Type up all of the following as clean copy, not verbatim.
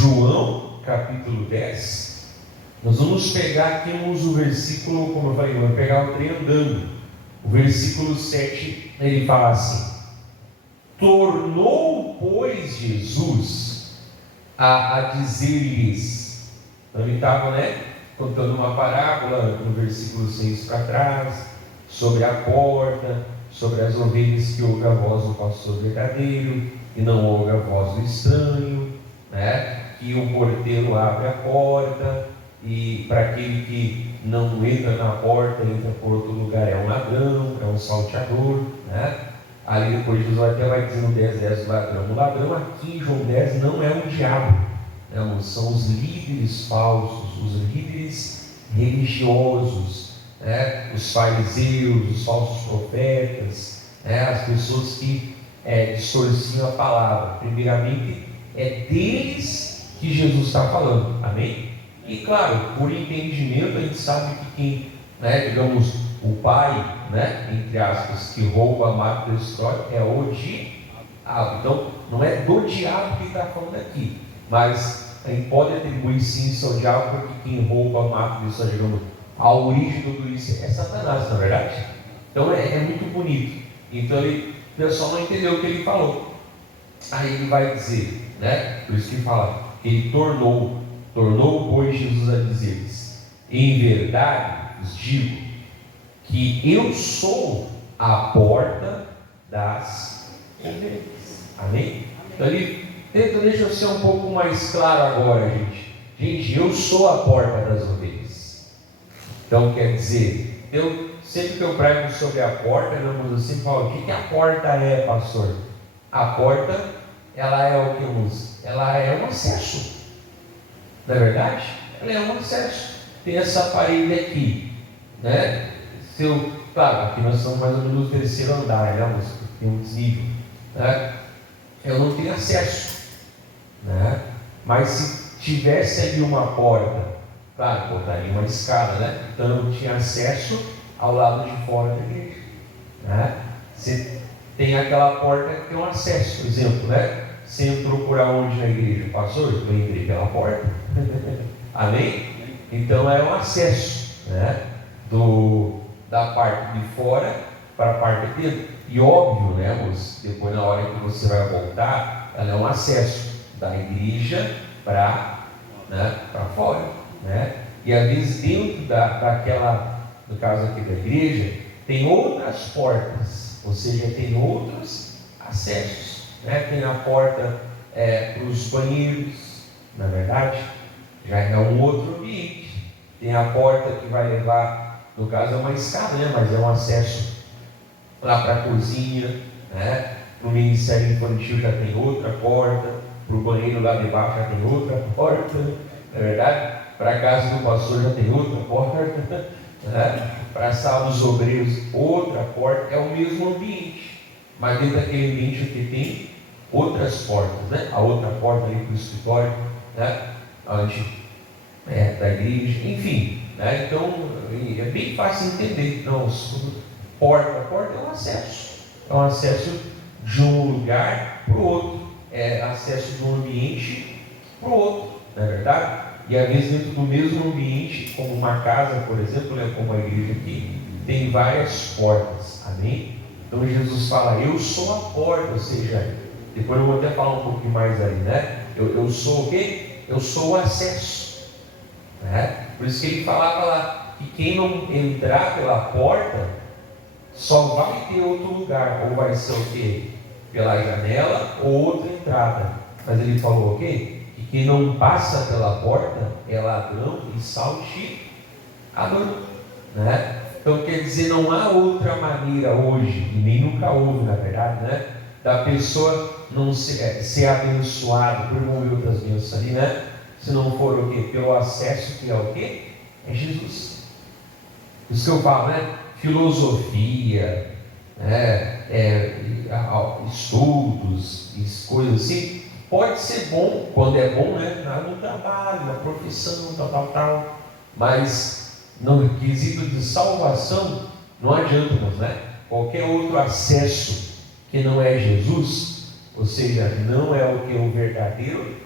João, capítulo 10, nós vamos pegar aqui o versículo, como eu falei, vamos pegar o trem andando. O versículo 7, ele fala assim: tornou, pois, Jesus a dizer-lhes. Então ele estava, contando uma parábola no versículo 6 para trás, sobre a porta, sobre as ovelhas que ouvem a voz do pastor verdadeiro e não ouvem a voz do estranho, que o porteiro abre a porta, e para aquele que não entra na porta, entra por outro lugar, é um ladrão, é um salteador, Ali depois Jesus até vai dizer no 10:10 o ladrão. O ladrão aqui em João 10 não é o diabo, são os líderes falsos, os líderes religiosos, os fariseus, os falsos profetas, as pessoas que distorciam a palavra. Primeiramente, é deles que Jesus está falando, amém? E claro, por entendimento, a gente sabe que quem, digamos, o pai, entre aspas, que rouba, mata e destrói, é o diabo. Então, não é do diabo que está falando aqui, mas a gente pode atribuir sim isso ao diabo, porque quem rouba, mata e destrói, digamos, a origem de tudo isso é Satanás, na verdade. Então, é muito bonito. Então, o pessoal não entendeu o que ele falou. Aí ele vai dizer, por isso que ele fala, ele tornou, pois, Jesus a dizer-lhes: em verdade vos digo que eu sou a porta das ovelhas. Amém? Então deixa eu ser um pouco mais claro agora, gente. Gente, eu sou a porta das ovelhas. Então quer dizer, sempre que eu prego sobre a porta, eu sempre falo: o que a porta é, pastor? A porta, ela é o que eu uso? Ela é um acesso. Não é verdade? Ela é um acesso. Tem essa parede aqui, claro, aqui nós estamos mais ou menos no terceiro andar, tem um desnível, eu não tenho acesso, mas se tivesse ali uma porta, claro, botaria uma escada, então eu tinha acesso ao lado de fora da igreja, Você tem aquela porta que tem um acesso, por exemplo, Você entrou por aonde na igreja? Passou? Eu entrei pela porta. Amém? Então é um acesso, da parte de fora para a parte de dentro. E óbvio, depois na hora que você vai voltar, ela é um acesso da igreja para fora, E às vezes dentro daquela, no caso aqui da igreja, tem outras portas, ou seja, tem outros acessos, Tem a porta para os banheiros, na verdade, já é um outro ambiente. Tem a porta que vai levar, no caso é uma escada, mas é um acesso lá para a cozinha, para o ministério infantil já tem outra porta, para o banheiro lá de baixo já tem outra porta, não é verdade? Para a casa do pastor já tem outra porta, para a sala dos obreiros outra porta. É o mesmo ambiente, mas dentro daquele ambiente que tem outras portas, a outra porta ali para o escritório, onde da igreja, enfim, então é bem fácil entender. Então, porta é um acesso de um lugar para o outro, é acesso de um ambiente para o outro, não é verdade? E às vezes dentro do mesmo ambiente, como uma casa, por exemplo, como a igreja aqui, tem várias portas, amém? Então Jesus fala: eu sou a porta, ou seja, depois eu vou até falar um pouquinho mais aí, eu sou o quê? Eu sou o acesso. Por isso que ele falava lá que quem não entrar pela porta só vai ter outro lugar, ou vai ser o quê? Pela janela ou outra entrada. Mas ele falou o quê? Que quem não passa pela porta é ladrão e salteador, Então quer dizer, não há outra maneira hoje, e nem nunca houve, na verdade, da pessoa não ser abençoada por envolver outras bênçãos ali, se não for o quê? Pelo acesso que é o quê? É Jesus. Isso que eu falo, filosofia, estudos, coisas assim, pode ser bom, quando é bom, no trabalho, na profissão, tal, mas no quesito de salvação, não adianta, qualquer outro acesso que não é Jesus, ou seja, não é o que é o verdadeiro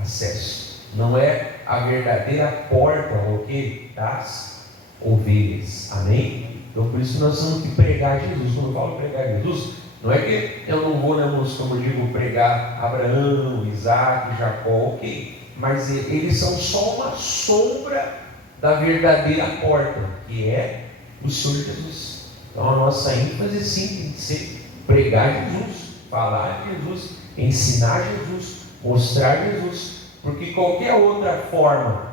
acesso. Não é a verdadeira porta, ok? Das ovelhas. Amém? Então por isso nós temos que pregar Jesus. Quando eu falo pregar Jesus, não é que eu não vou, como eu digo, pregar Abraão, Isaac, Jacó, ok? Mas eles são só uma sombra da verdadeira porta, que é o Senhor Jesus. Então a nossa ênfase sim tem que ser pregar Jesus, falar de Jesus, ensinar Jesus, mostrar Jesus, porque qualquer outra forma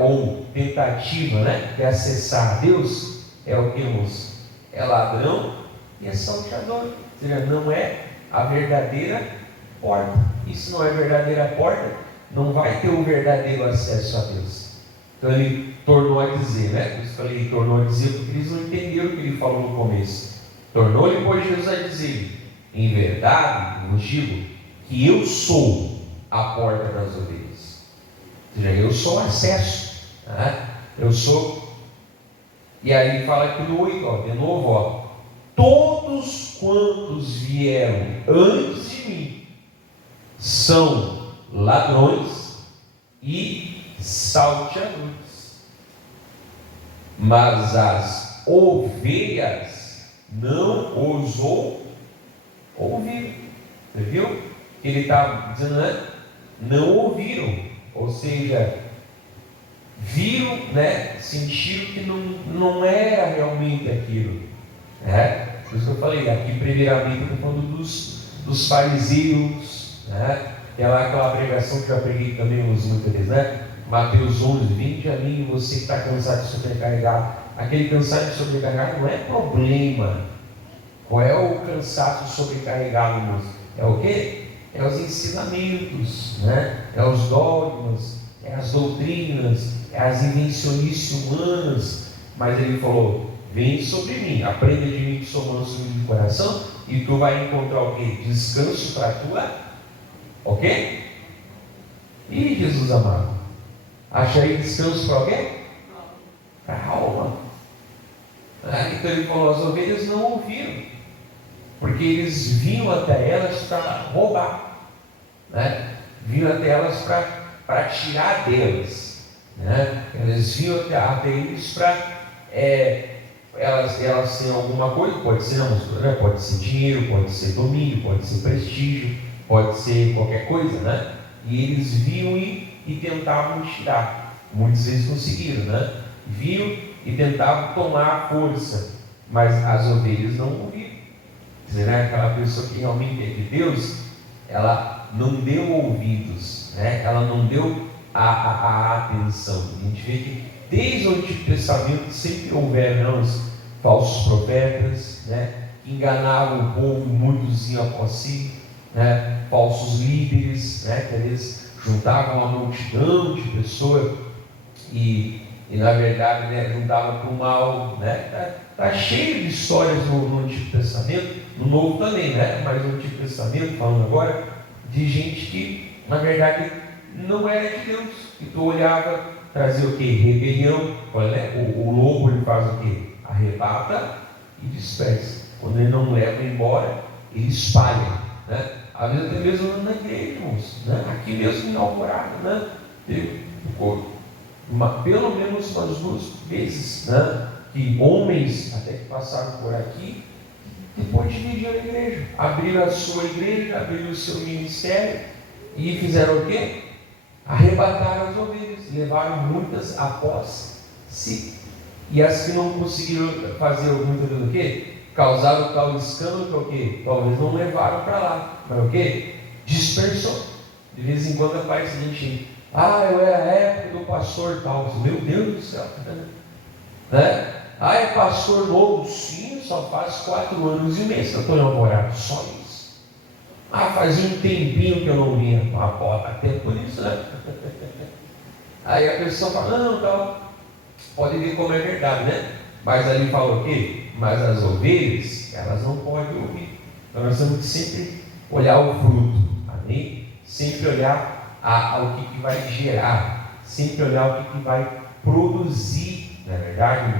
ou tentativa, de acessar a Deus é o que, moço? É ladrão e é salteador. Ou seja, não é a verdadeira porta. E se não é a verdadeira porta, não vai ter o verdadeiro acesso a Deus. Então ele tornou a dizer, Por isso que eu falei, tornou a dizer, porque eles não entenderam o que ele falou no começo. Tornou-lhe, pois, Jesus a dizer: em verdade vos digo que eu sou a porta das ovelhas. Ou seja, eu sou o acesso. Eu sou. E aí ele fala aqui no 8, de novo, todos quantos vieram antes de mim são ladrões e salteadores, mas as ovelhas não os ouviram. Você viu? Ele está dizendo, não ouviram, ou seja, viram, sentiram que não era realmente aquilo. Por isso que eu falei, aqui primeiramente eu estou falando dos fariseus, aquela pregação que eu já preguei também muitas vezes, Mateus 11, vinde a mim, você que está cansado de sobrecarregar. Aquele cansaço de sobrecarregar não é problema. Qual é o cansaço sobrecarregado, moço? É o quê? É os ensinamentos, é os dogmas, é as doutrinas, é as invencionices humanas. Mas ele falou: vem sobre mim, aprenda de mim que sou manso de coração, e tu vai encontrar o quê? Descanso para a tua, ok? E Jesus amado, acha aí descanso para alguém? Para a alma. Então ele falou: as ovelhas não ouviram, porque eles vinham até elas para roubar, vinham até elas para tirar delas, eles vinham até eles para elas têm alguma coisa, pode ser pode ser dinheiro, pode ser domínio, pode ser prestígio, pode ser qualquer coisa, e eles vinham e tentavam tirar. Muitas vezes conseguiram, vinham e tentavam tomar força, mas as ovelhas não ouviram. Aquela pessoa que realmente é de Deus, ela não deu ouvidos, ela não deu a atenção. A gente vê que desde o Antigo Testamento sempre houveram os falsos profetas, que enganavam o povo, muitos iam após si, falsos líderes, que eles juntavam uma multidão de pessoas e na verdade juntavam para o mal. Está cheio de histórias no Antigo Testamento, no Novo também, mas no Antigo Testamento, falando agora, de gente que na verdade não era de Deus, que tu olhava, trazia o que? Rebelião. O lobo ele faz o que? Arrebata e dispersa. Quando ele não leva embora, ele espalha, às vezes até mesmo na igreja, irmãos, aqui mesmo em Alvorada, teve pelo menos umas 2 vezes, que homens até que passaram por aqui, depois dividiram a igreja, abriram a sua igreja, abriram o seu ministério e fizeram o quê? Arrebataram as ovelhas, levaram muitas após si. E as que não conseguiram fazer muitas vezes o quê? Causaram tal escândalo que o quê? Talvez não levaram para lá, mas o quê? Dispersou. De vez em quando aparece gente, eu era a época do pastor tal. Meu Deus do céu, é pastor novo? Sim, só faz 4 anos e meio que eu estou namorado, só isso. Fazia um tempinho que eu não vinha. Até por isso, Aí a pessoa fala: não, tal. Pode ver como é verdade, Mas ali fala o quê? Mas as ovelhas, elas não podem ouvir. Então nós temos que sempre olhar o fruto, amém? Sempre olhar o que vai gerar, sempre olhar o que vai produzir, na verdade,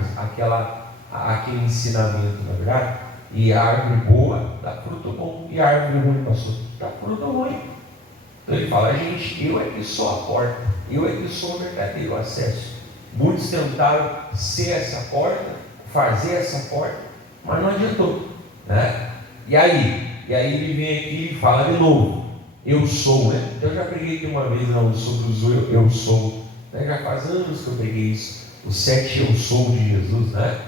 aquele ensinamento, na verdade. E a árvore boa dá fruto bom, e a árvore ruim, pastor, dá fruto ruim. Então ele fala, gente, eu é que sou a porta, eu é que sou o verdadeiro acesso. Muitos tentaram ser essa porta, fazer essa porta, mas não adiantou, né? E aí ele vem aqui e fala de novo, eu sou, né? Então eu já preguei aqui uma vez sobre os eu sou, né? Já faz anos que eu preguei isso, os 7 eu sou de Jesus, né?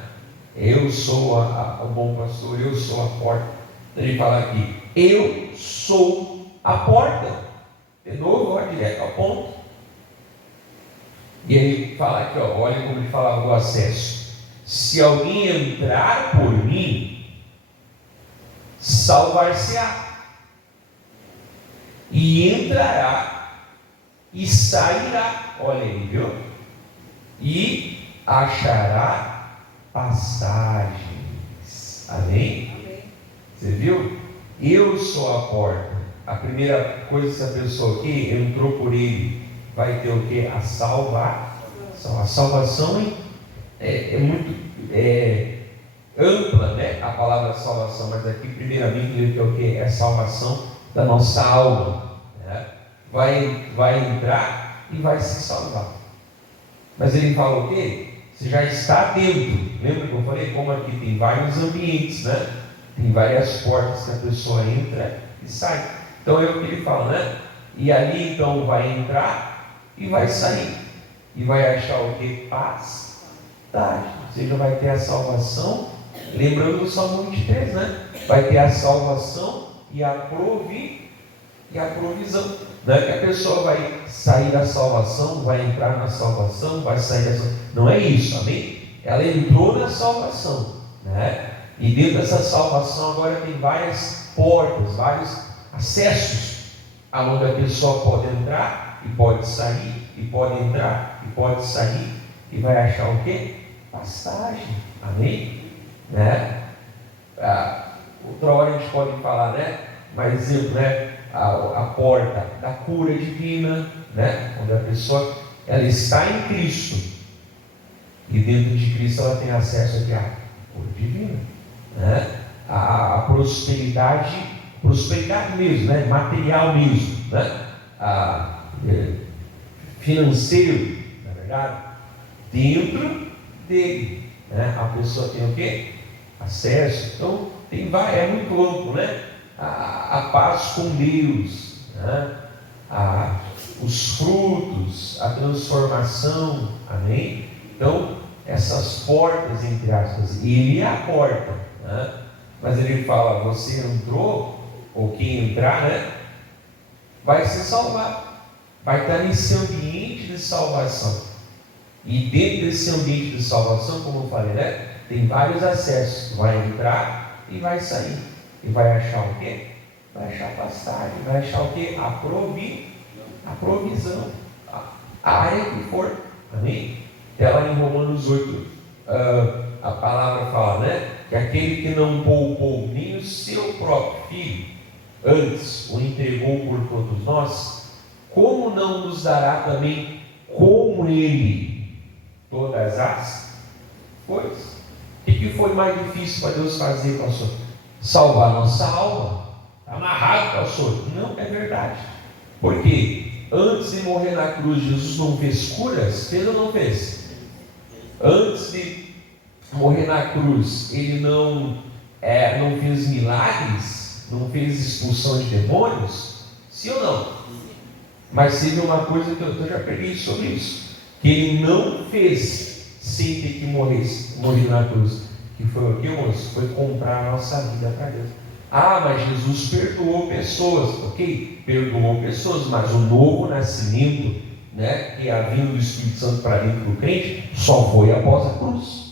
Eu sou o bom pastor, eu sou a porta. Então ele fala aqui, eu sou a porta. De novo, vai direto ao ponto. E ele fala aqui, ó, olha como ele falava do acesso. Se alguém entrar por mim, salvar-se-á. E entrará e sairá. Olha aí, viu? E achará passagens. Amém? Amém. Você viu? Eu sou a porta. A primeira coisa, se a pessoa aqui entrou por ele, vai ter o que? A salvação. A salvação é muito ampla, né? A palavra salvação, mas aqui primeiramente ele tem o que? É a salvação da nossa alma, né? Vai entrar e vai se salvar. Mas ele fala o quê? Você já está dentro. Lembra que eu falei? Como aqui tem vários ambientes, né? Tem várias portas que a pessoa entra e sai. Então é o que ele fala, né? E ali então vai entrar e vai sair. E vai achar o que? Paz. Ou seja, vai ter a salvação. Lembrando do Salmo 23, né? Vai ter a salvação e a provisão. Não é que a pessoa vai sair da salvação, vai entrar na salvação, vai sair da salvação. Não é isso, amém? Ela entrou na salvação, né? E dentro dessa salvação agora tem várias portas, vários acessos, aonde a pessoa pode entrar e pode sair, e pode entrar e pode sair, e vai achar o quê? Passagem, amém? Né? Outra hora a gente pode falar, né? Mais exemplo, né? A porta da cura divina, né? Onde a pessoa ela está em Cristo e dentro de Cristo ela tem acesso à cura divina, né? A prosperidade mesmo, né? Material mesmo, né? Financeiro, na verdade, dentro dele, né? A pessoa tem o quê? Acesso. Então é muito amplo, né? A paz com Deus, né? Os frutos, a transformação, amém? Então essas portas, entre aspas, ele é a porta, né? Mas ele fala, você entrou, ou quem entrar, né? Vai se salvar, vai estar nesse ambiente de salvação. E dentro desse ambiente de salvação, como eu falei, né? Tem vários acessos, vai entrar e vai sair. E vai achar o quê? Vai achar pastagem, vai achar o quê? A provisão, a área que for, amém? Até lá em Romanos 8, a palavra fala, né? Que aquele que não poupou nem o seu próprio filho, antes o entregou por todos nós, como não nos dará também com ele todas as coisas? O que foi mais difícil para Deus fazer, pastor? Salvar nossa alma. Está amarrado, pastor? Não, é verdade. Porque antes de morrer na cruz, Jesus não fez curas? Fez ou não fez? Antes de morrer na cruz, ele não fez milagres? Não fez expulsão de demônios? Sim ou não? Mas teve uma coisa que eu já preguei sobre isso, que ele não fez sem ter que morrer na cruz. Que foi o que, moço? Foi comprar a nossa vida para Deus. Mas Jesus perdoou pessoas, ok? Perdoou pessoas, mas o novo nascimento, né, que é a vinda do Espírito Santo para dentro do crente, só foi após a cruz.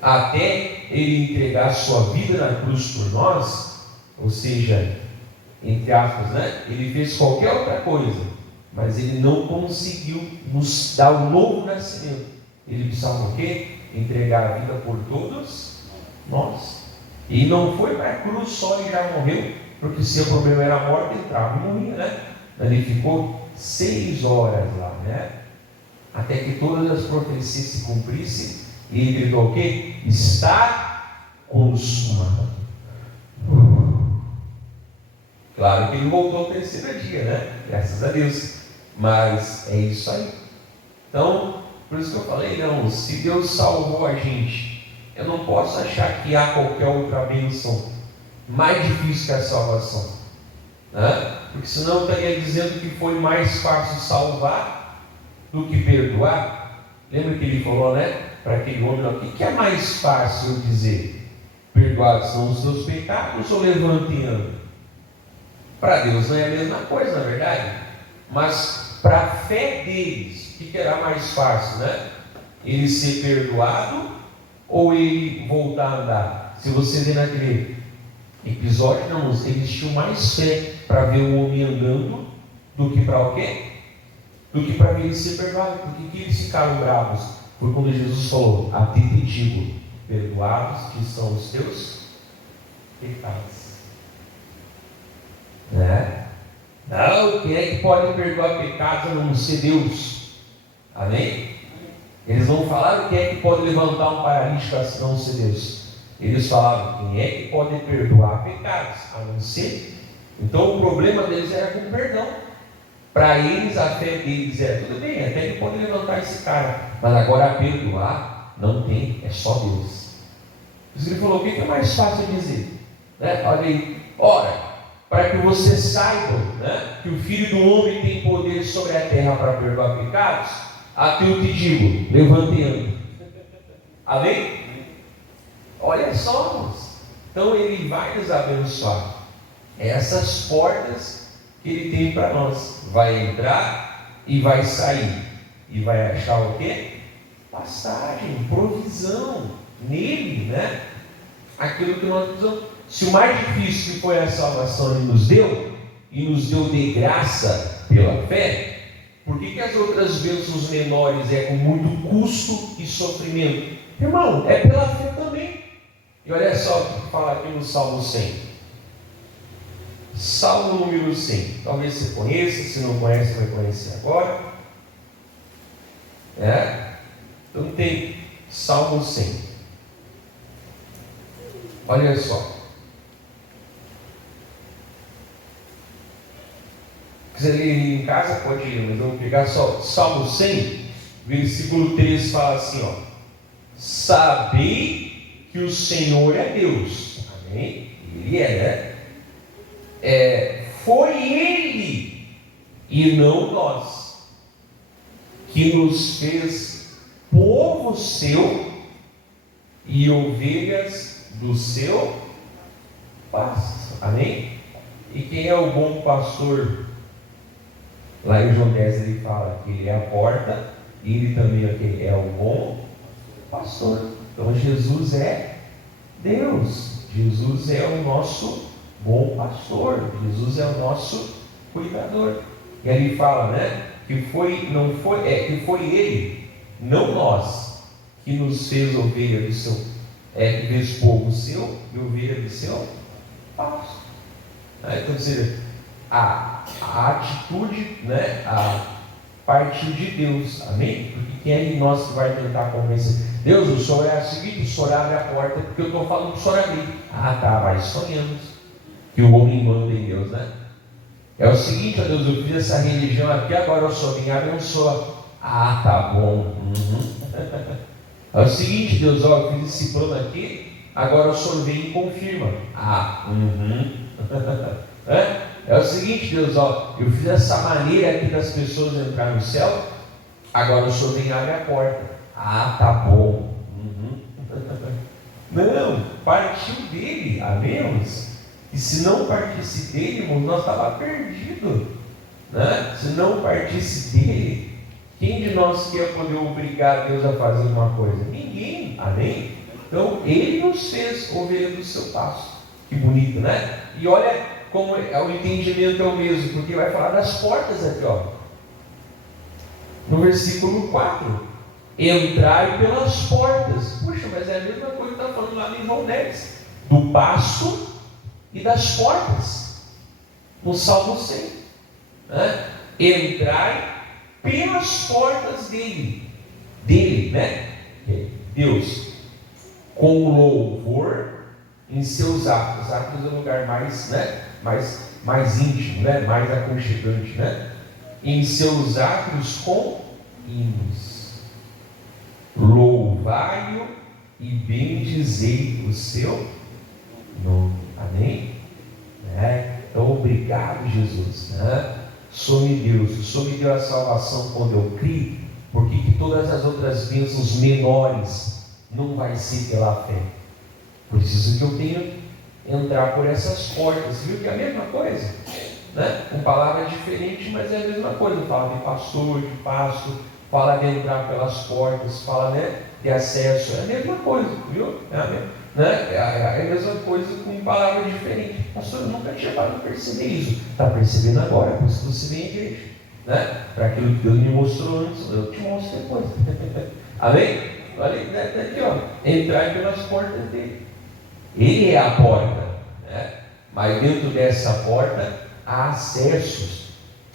Até ele entregar a sua vida na cruz por nós, ou seja, entre aspas, né, ele fez qualquer outra coisa, mas ele não conseguiu nos dar o novo nascimento. Ele precisava o quê? Entregar a vida por todos nós. E não foi para a cruz só e já morreu, porque se o problema era a morte, entrava e morria, né? Ele ficou 6 horas lá, né? Até que todas as profecias se cumprissem, e ele gritou o quê? Está consumado. Claro que ele voltou ao terceiro dia, né? Graças a Deus. Mas é isso aí. Então, por isso que eu falei, não, se Deus salvou a gente, eu não posso achar que há qualquer outra bênção mais difícil que a salvação, né? Porque senão eu estaria dizendo que foi mais fácil salvar do que perdoar. Lembra que ele falou, né? Para aquele homem, o que é mais fácil eu dizer? Perdoados são os teus pecados ou levante e anda? Para Deus não é a mesma coisa, na verdade. Mas para a fé deles, o que era mais fácil, né? Ele ser perdoado ou ele voltar a andar? Se você ver naquele episódio, não, eles tinham mais fé para ver o homem andando do que para o quê? Do que para ver ele ser perdoado. Porque que eles ficaram bravos? Foi quando Jesus falou: a ti te digo, perdoados que são os teus pecados. Né? Não, quem é que pode perdoar pecados a não ser Deus? Amém? Eles não falaram quem é que pode levantar um paralítico a não ser Deus. Eles falaram quem é que pode perdoar pecados a não ser. Então o problema deles era com perdão. Para eles a fé deles era tudo bem, até que pode levantar esse cara, mas agora a perdoar não tem, é só Deus. Por isso ele falou: o que é mais fácil dizer? Né? Olha aí, ora, para que você saiba, né, que o Filho do Homem tem poder sobre a terra para perdoar pecados, até eu te digo, levante e ande. Amém? Olha só, irmãos. Então ele vai nos abençoar. Essas portas que ele tem para nós. Vai entrar e vai sair. E vai achar o quê? Pastagem, provisão nele, né? Aquilo que nós precisamos. Se o mais difícil que foi a salvação ele nos deu, e nos deu de graça pela fé, por que as outras bênçãos menores é com muito custo e sofrimento? Irmão, é pela fé também. E olha só o que fala aqui no Salmo 100. Salmo número 100. Talvez você conheça, se não conhece, vai conhecer agora. Então tem Salmo 100. Olha só. Se quiser ler em casa, pode ir, mas vamos pegar só Salmo 100, versículo 3 fala assim, ó: sabei que o Senhor é Deus. Amém? Ele é, né? Foi Ele e não nós que nos fez povo seu e ovelhas do seu pasto. Amém? E quem é o bom pastor? Lá em João 10 ele fala que ele é a porta, e ele também é o bom pastor. Então Jesus é Deus, Jesus é o nosso bom pastor, Jesus é o nosso cuidador. E aí ele fala, né, que foi Ele, não nós, que nos fez ovelha do seu, que fez povo seu e ovelha do seu pasto. Então, ou seja, a atitude, né, partiu de Deus, amém? Porque quem é de nós que vai tentar convencer? Deus, o Senhor é o seguinte: o Senhor abre a porta, porque eu estou falando que o Senhor abrir. Vai sonhando que o homem manda em Deus, né? É o seguinte, ó Deus, eu fiz essa religião aqui, agora o Senhor vem abençoa. Tá bom. É o seguinte, Deus, eu fiz esse plano aqui, agora o Senhor vem e confirma. É o seguinte, Deus, eu fiz essa maneira aqui das pessoas entrar no céu, agora o Senhor vem e abre a porta. Tá bom. Não, partiu dele, amém? E se não partisse dele, irmão, nós estávamos perdidos, né? Se não partisse dele, quem de nós que ia poder obrigar Deus a fazer uma coisa? Ninguém, amém? Então ele nos fez ovelha do seu pasto. Que bonito, né? E olha como o entendimento é o mesmo, porque vai falar das portas aqui, ó. No versículo 4: entrai pelas portas. Puxa, mas é a mesma coisa que está falando lá em João 10, do pasto e das portas, no Salmo 100, né? Entrai pelas portas dele, né? Deus, com louvor em seus atos. Atos é o lugar mais, né, mais íntimo, né? Mais aconchegante, né? Em seus átrios com hinos. Louvai-o e bendizei o seu nome. Amém? Então, obrigado, Jesus. O Senhor me deu a salvação quando eu criei, porque que todas as outras bênçãos menores não vai ser pela fé. Por isso que eu tenho que entrar por essas portas. Viu que é a mesma coisa? Com palavras diferentes, mas é a mesma coisa. Fala de pastor, de pasto, fala de entrar pelas portas, fala de acesso. É a mesma coisa, viu? É a mesma coisa com palavras diferentes. Pastor, eu nunca tinha parado de perceber isso. Está percebendo agora, por isso que você vem à igreja. Para aquilo que Deus me mostrou antes, eu te mostro depois. Amém? Olha aqui, ó. Entrar pelas portas dele. Ele é a porta. Mas dentro dessa porta há acessos,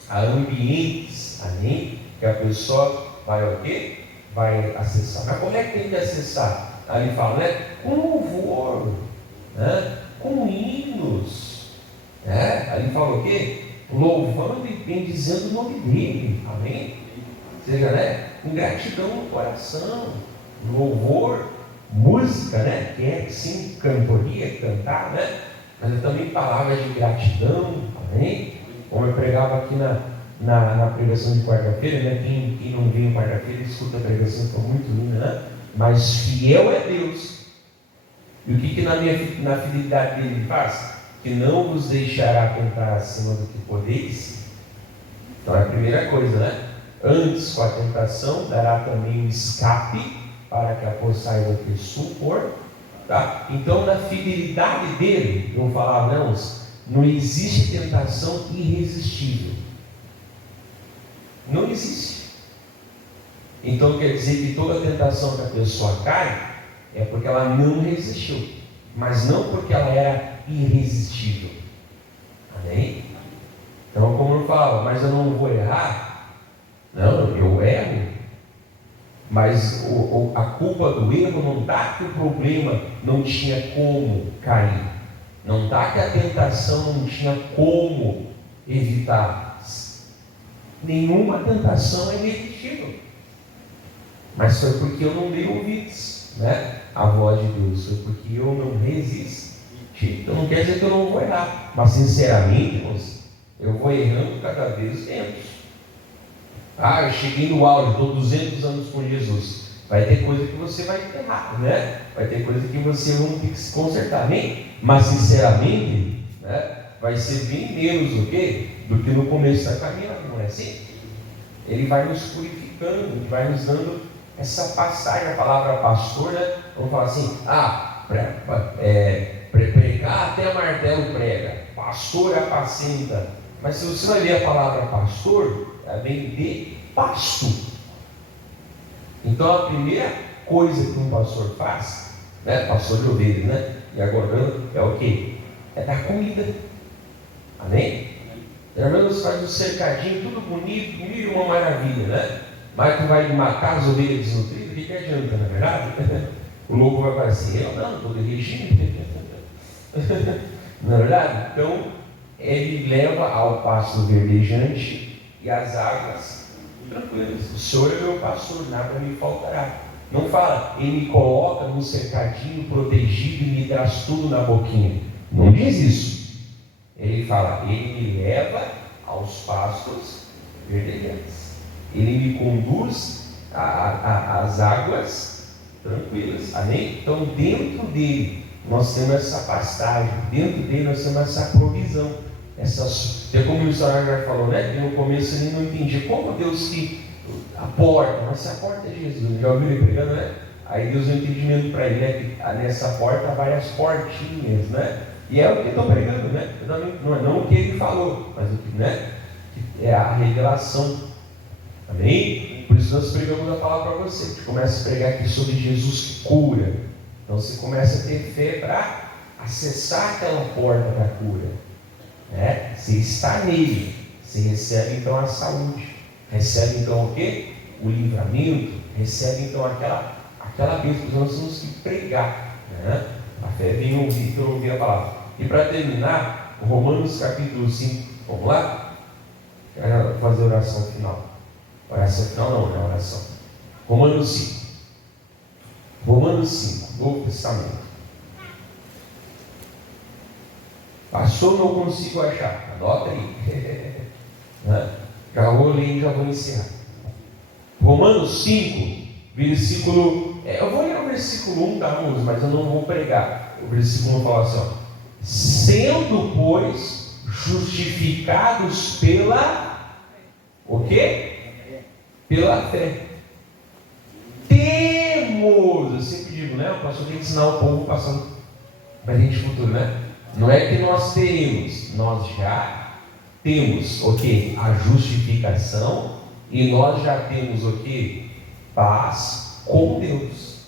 há ambientes. Amém? Que a pessoa vai o quê? Vai acessar. Mas como é que tem que acessar? Ali fala, com louvor, com hinos, ali fala o quê? Louvando e bendizendo o nome dele, amém? Ou seja, com gratidão no coração, louvor, música, que é sim cantoria, cantar, mas é também palavras de gratidão, amém? Como eu pregava aqui na pregação de quarta-feira, quem não veio quarta-feira, escuta a pregação, foi muito linda, Mas fiel é Deus. E o que na fidelidade dele faz? Que não vos deixará tentar acima do que podeis. Então é a primeira coisa, Antes, com a tentação, dará também o escape para que a possais o que supor. Tá? Então, na fidelidade dele, eu falava, não existe tentação irresistível. Não existe. Então quer dizer que toda tentação que a pessoa cai é porque ela não resistiu, mas não porque ela era irresistível. Amém? Então, como eu falava, mas eu não vou errar. Não, eu erro. Mas a culpa do erro não está que o problema não tinha como cair. Não está que a tentação não tinha como evitar. Nenhuma tentação é irresistível. Mas foi porque eu não dei ouvidos, à voz de Deus. Foi porque eu não resisti. Então não quer dizer que eu não vou errar. Mas sinceramente, irmãos, eu vou errando cada vez menos. Eu cheguei no auge, estou 200 anos com Jesus. Vai ter coisa que você vai errar, Vai ter coisa que você não tem que se consertar. Mas sinceramente, vai ser bem menos do que no começo da caminhada, não é assim? Ele vai nos purificando, ele vai nos dando essa passagem. A palavra pastor, vamos falar assim, pregar até martelo prega, pastor apacenta. Mas se você vai ler a palavra pastor, ela vem de pasto. Então a primeira coisa que um pastor faz, pastor de ovelhas, e agora é o quê? É dar comida. Amém? Geralmente faz um cercadinho, tudo bonito, mil e uma maravilha, Mas tu vai matar as ovelhas desnutridas, o que adianta, não é verdade? O louco vai falar assim, eu não, estou de regime. Não é verdade? Então, ele leva ao pasto verdejante e às águas tranquilas. O Senhor é meu pastor, nada me faltará. Não fala, ele me coloca num cercadinho protegido e me traz tudo na boquinha. Não diz isso. Ele fala, ele me leva aos pastos verdejantes. Ele me conduz às águas tranquilas. Amém? Então, dentro dele, nós temos essa pastagem. Dentro dele, nós temos essa provisão. Como o missionário já falou, que no começo ele não entendia como Deus que a porta, mas a porta é Jesus. Já ouviu ele pregando, Aí Deus deu um entendimento para ele, que nessa porta há várias portinhas, E é o que eu estou pregando, Não o que ele falou, mas o que é a revelação. Amém? Por isso nós pregamos a palavra para você. A gente começa a pregar aqui sobre Jesus que cura. Então você começa a ter fé para acessar aquela porta da cura. Você está nele. Você recebe então a saúde. Recebe então o quê? O livramento. Recebe então aquela bênção. Nós temos que pregar. A fé vem ouvir, pelo ouvir a palavra. E para terminar, Romanos capítulo 5. Vamos lá? Quero fazer a oração final. Oração final não, é oração. Romanos 5. Romanos 5, Novo Testamento. Passou, não consigo achar. Anota aí. Já vou ler e já vou encerrar. Romanos 5, versículo. Eu vou ler o versículo 1, tá, moço? Mas eu não vou pregar. O versículo 1 fala assim: ó, sendo, pois, justificados pela. O quê? Pela fé. Temos, eu sempre digo, né? O pastor tem que ensinar o povo passando para a gente futuro, né? Não é que nós teremos, nós já temos o que? A justificação, e nós já temos o que? Paz com Deus.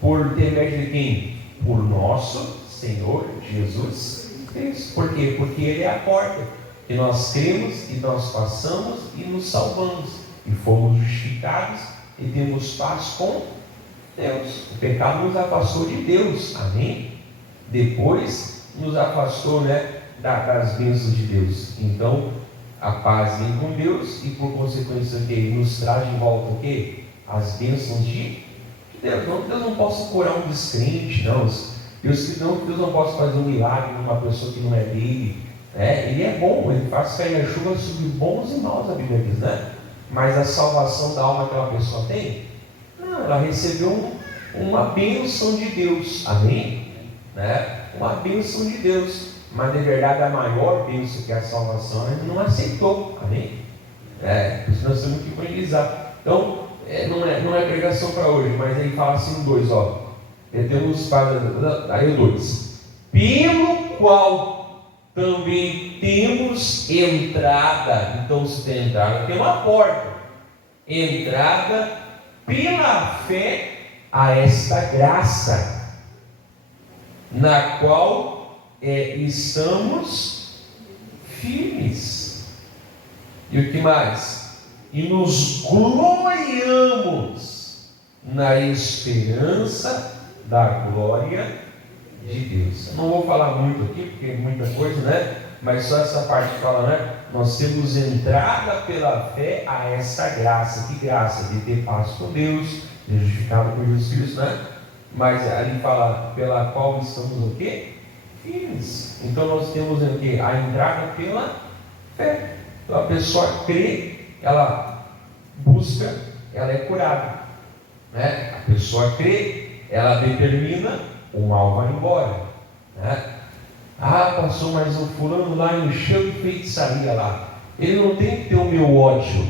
Por intermédio de quem? Por nosso Senhor Jesus Cristo. Por quê? Porque Ele é a porta que nós cremos e nós passamos e nos salvamos. E fomos justificados e temos paz com Deus. O pecado nos afastou de Deus. Amém? Depois nos afastou, né, das bênçãos de Deus. Então a paz vem com Deus e por consequência que nos traz de volta o quê? As bênçãos de Deus. Não que Deus não possa curar um descrente, não. Deus não possa fazer um milagre numa pessoa que não é dele. Ele é bom, ele faz cair a chuva sobre bons e maus, a Bíblia diz, né? Mas a salvação da alma que aquela pessoa tem, não, ela recebeu uma bênção de Deus. Amém? Uma bênção de Deus, mas na verdade a maior bênção que é a salvação ele não aceitou. Amém? Por isso nós temos que evangelizar. Então não é pregação para hoje, mas aí fala assim 2, ó. Temos aí o 2, pelo qual também temos entrada. Então se tem entrada, tem uma porta, entrada pela fé a esta graça, na qual estamos firmes. E o que mais? E nos gloriamos na esperança da glória de Deus. Eu não vou falar muito aqui, porque é muita coisa, né? Mas só essa parte que fala, né? Nós temos entrada pela fé a essa graça. Que graça? De ter paz com Deus, de justificado por Jesus Cristo, né? Mas ali fala, pela qual estamos o quê? Firmes. Então nós temos o quê? A entrada pela fé. Então a pessoa crê, ela busca, ela é curada, né? A pessoa crê, ela determina, o mal vai embora, né? Pastor, mas o fulano lá encheu de feitiçaria lá, ele não tem que ter o meu ódio,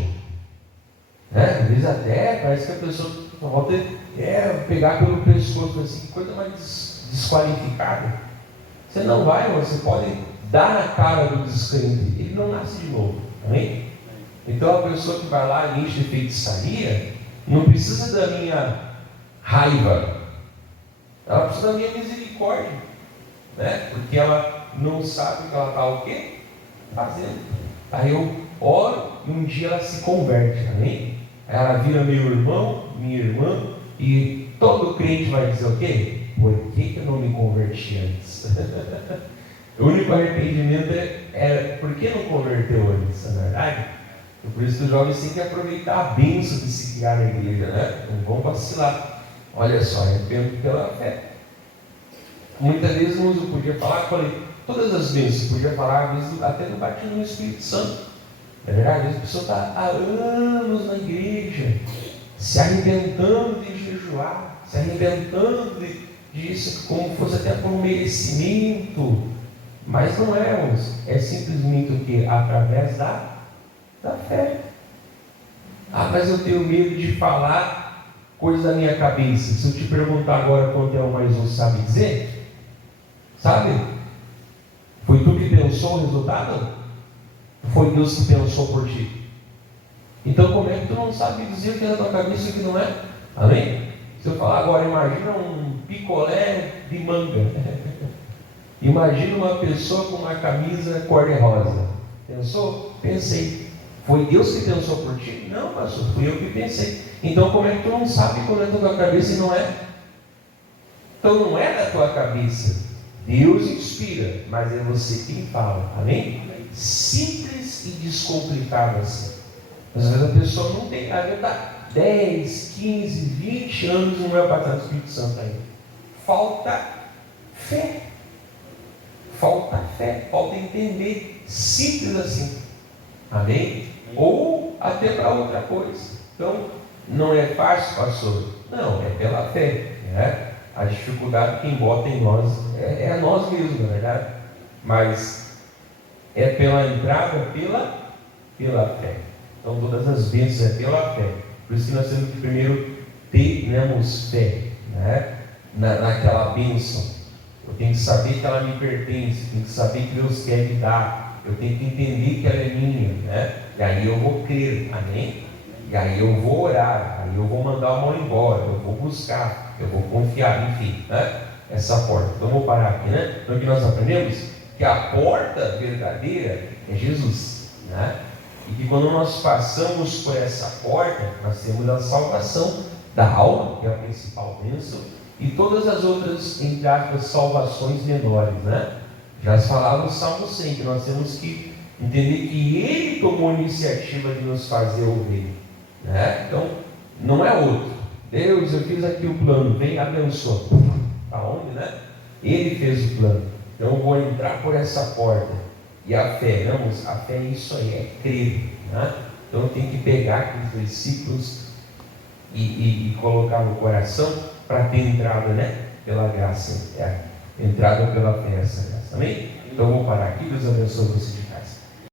né? Às vezes até parece que a pessoa volta pegar pelo pescoço assim, coisa mais desqualificada. Você não vai, você pode dar na cara do descrente, ele não nasce de novo. Amém? Então a pessoa que vai lá e enche de feitiçaria não precisa da minha raiva, ela precisa da minha misericórdia, né? Porque ela não sabe o que ela está o quê? Fazendo. Aí eu oro e um dia ela se converte. Amém? Aí ela vira meu irmão, minha irmã, e todo crente vai dizer o quê? Por que eu não me converti antes? O único arrependimento é por que não converteu antes, na verdade? Por isso que os jovens têm que aproveitar a bênção de se criar na igreja, né? Não vão vacilar. Olha só, arrependo pela fé. Muitas vezes eu podia falar, falei, todas as bênçãos, podia falar, às vezes até no batismo no Espírito Santo. Na verdade, às vezes a pessoa está há anos na igreja, se arrebentando de jejuar, se arrebentando disso, como fosse até por um merecimento, mas não é, é simplesmente o que? Através da fé. Mas eu tenho medo de falar coisas da minha cabeça. Se eu te perguntar agora quanto é o mais um, sabe dizer? Sabe? Foi tu que pensou o resultado? Foi Deus que pensou por ti? Então como é que tu não sabe dizer o que é na tua cabeça e o que não é? Amém? Se eu falar agora, imagina um picolé de manga. Imagina uma pessoa com uma camisa cor-de-rosa. Pensou? Pensei. Foi Deus que pensou por ti? Não, pastor, fui eu que pensei. Então como é que tu não sabe quando é da tua cabeça e não é? Então não é da tua cabeça. Deus inspira, mas é você quem fala, amém? Simples e descomplicado assim. Às vezes a pessoa não tem, às vezes está 10, 15, 20 anos não é batizado do Espírito Santo ainda. Falta fé. Falta fé, falta entender. Simples assim. Amém? Ou até para outra coisa. Então, não é fácil, pastor? Não, é pela fé. Né? A dificuldade quem bota em nós é a nós mesmos, na verdade. Mas é pela entrada, pela fé. Então, todas as bênçãos é pela fé. Por isso que nós temos que primeiro termos fé, né? naquela bênção. Eu tenho que saber que ela me pertence, eu tenho que saber que Deus quer me dar, eu tenho que entender que ela é minha, né? E aí eu vou crer, amém? E aí eu vou orar, aí eu vou mandar a mão embora, eu vou buscar, eu vou confiar, enfim, né? Essa porta. Então vou parar aqui, né? Então que nós aprendemos que a porta verdadeira é Jesus, né? E que quando nós passamos por essa porta, nós temos a salvação da alma, que é a principal bênção, e todas as outras, entre aspas, salvações menores, né? Já falava no Salmo 100, que nós temos que entender que Ele tomou a iniciativa de nos fazer ouvir, né? Então, não é outro. Deus, eu fiz aqui o plano, vem abençoa. Aonde, né? Ele fez o plano. Então, eu vou entrar por essa porta. E a fé, vamos, a fé é isso aí, é crer, né? Então, eu tenho que pegar aqueles versículos e colocar no coração para ter entrada, né? Pela graça, entrada pela fé, essa graça, amém? Então, eu vou parar aqui, Deus abençoe você.